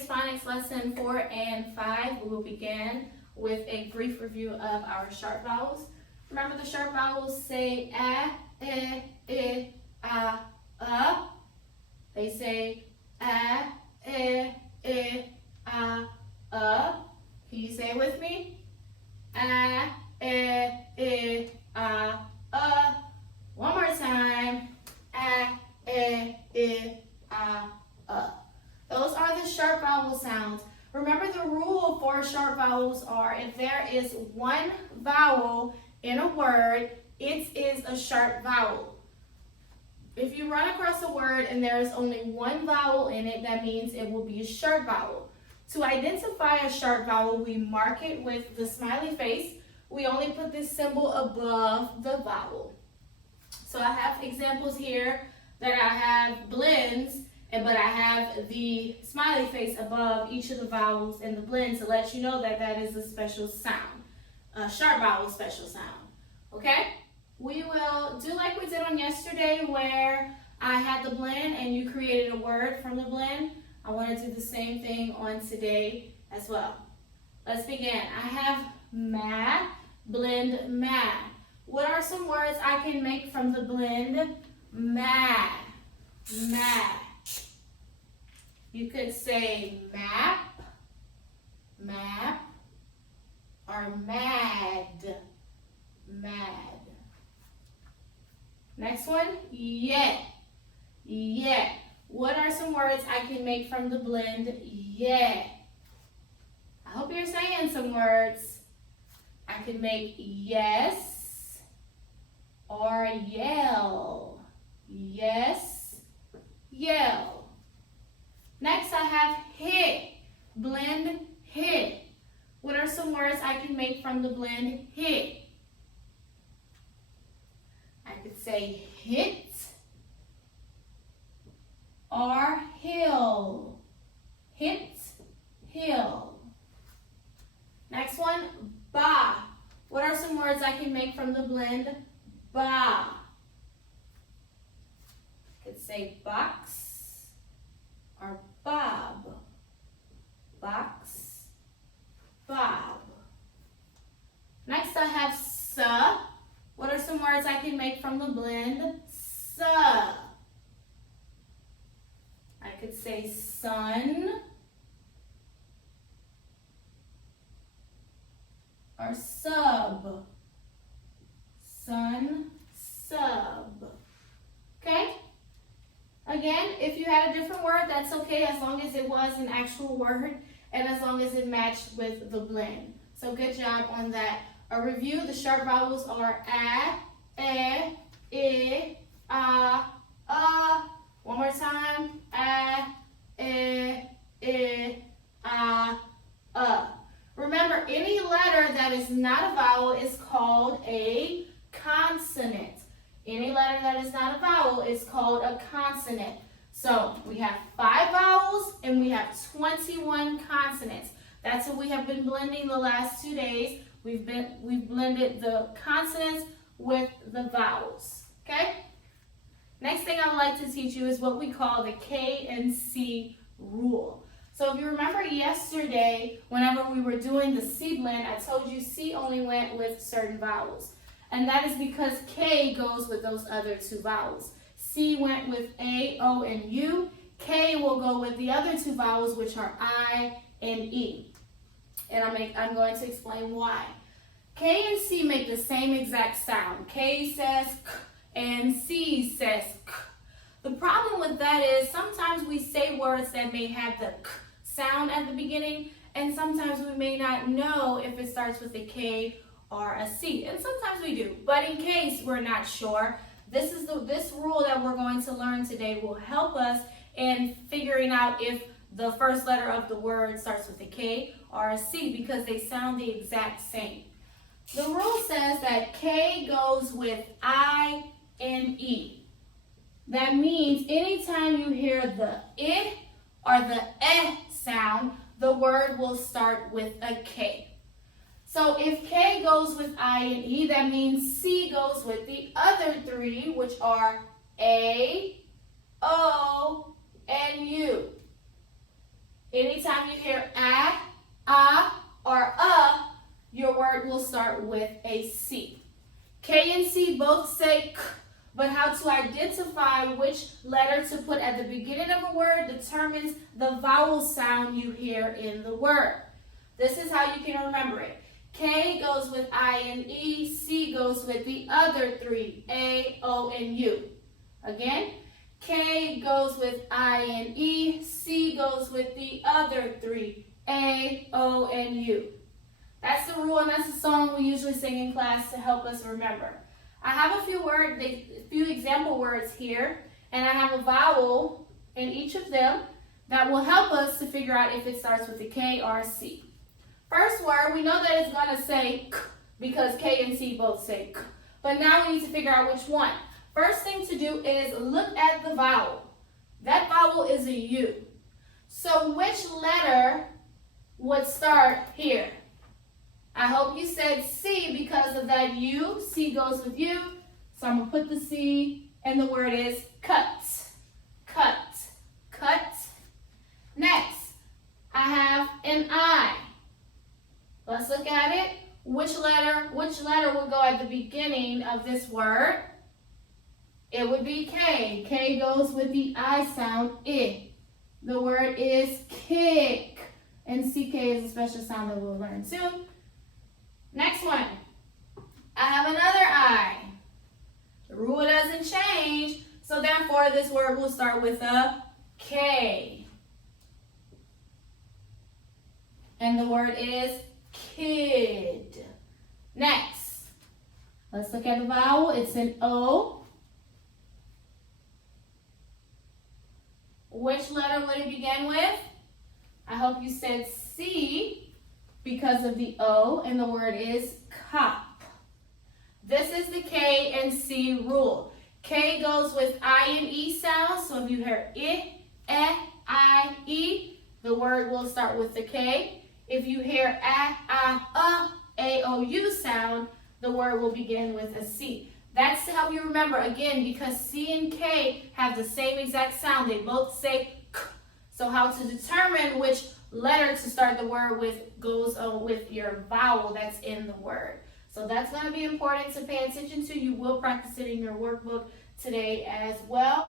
today's phonics lesson 4 and 5, we will begin with a brief review of our sharp vowels. Remember, the sharp vowels say a, I, a. They say a, I, a. Can you say it with me? A, I, a. One more time. A, I, a. Those are the sharp vowel sounds. Remember, the rule for sharp vowels are if there is one vowel in a word, it is a sharp vowel. If you run across a word and there is only one vowel in it, that means it will be a sharp vowel. To identify a sharp vowel, we mark it with the smiley face. We only put this symbol above the vowel. So I have examples here that I have blends, but I have the smiley face above each of the vowels in the blend to let you know that that is a special sound, a sharp vowel special sound. Okay? We will do like we did on yesterday where I had the blend and you created a word from the blend. I want to do the same thing on today as well. Let's begin. I have mad, blend, mad. What are some words I can make from the blend? Mad, mad. You could say map, map, or mad, mad. Next one, yet, yet. What are some words I can make from the blend? Yet. I hope you're saying some words. I can make yes or yell. Yes, yell. Next, I have hit, blend, hit. What are some words I can make from the blend hit? I could say hit or hill. Hit, hill. Next one, ba. What are some words I can make from the blend? Ba. I could say box or bob. Box, bob. Next I have sa. What are some words I can make from the blend? Sa. I could say sun or sub. Sun, sub. Okay? Again, if you had a different word, that's okay as long as it was an actual word and as long as it matched with the blend. So good job on that. A review, the sharp vowels are a, I, a. One more time. A, a. Remember, any letter that is not a vowel is called a consonant. Any letter that is not a vowel is called a consonant. So we have 5 vowels and we have 21 consonants. That's what we have been blending the last 2 days. We've blended the consonants with the vowels. Okay? Next thing I would like to teach you is what we call the K and C rule. So if you remember yesterday, whenever we were doing the C blend, I told you C only went with certain vowels. And that is because K goes with those other 2 vowels. C went with A, O, and U. K will go with the other 2 vowels, which are I and E. And I'm going to explain why. K and C make the same exact sound. K says K and C says K. The problem with that is sometimes we say words that may have the K sound at the beginning, and sometimes we may not know if it starts with a K or a C, and sometimes we do. But in case we're not sure, this rule that we're going to learn today will help us in figuring out if the first letter of the word starts with a K or a C because they sound the exact same. The rule says that K goes with I and E. That means anytime you hear the I or the sound, the word will start with a K. So if K goes with I and E, that means C goes with the other 3, which are A, O, and U. Anytime you hear or your word will start with a C. K and C both say k, but how to identify which letter to put at the beginning of a word determines the vowel sound you hear in the word. This is how you can remember it. K goes with I and E, C goes with the other three, A, O, and U. Again, K goes with I and E, C goes with the other three, A, O, and U. That's the rule, and that's the song we usually sing in class to help us remember. I have a few example words here, and I have a vowel in each of them that will help us to figure out if it starts with a K or a C. First word, we know that it's going to say k because K and C both say k. But now we need to figure out which one. First thing to do is look at the vowel. That vowel is a U. So which letter would start here? I hope you said C because of that U. C goes with U. So I'm going to put the C and the word is cut. Cut. Cut. Next, I have an I. Let's look at it. Which letter will go at the beginning of this word? It would be K. K goes with the I sound, I. The word is kick. And CK is a special sound that we'll learn soon. Next one. I have another I. The rule doesn't change, so therefore this word will start with a K. And the word is kid. Next, let's look at the vowel. It's an O. Which letter would it begin with? I hope you said C because of the O, and the word is cop. This is the K and C rule. K goes with I and E sounds, so if you hear I, E, the word will start with the K. If you hear A, O, U sound, the word will begin with a C. That's to help you remember, again, because C and K have the same exact sound. They both say K. So how to determine which letter to start the word with goes with your vowel that's in the word. So that's going to be important to pay attention to. You will practice it in your workbook today as well.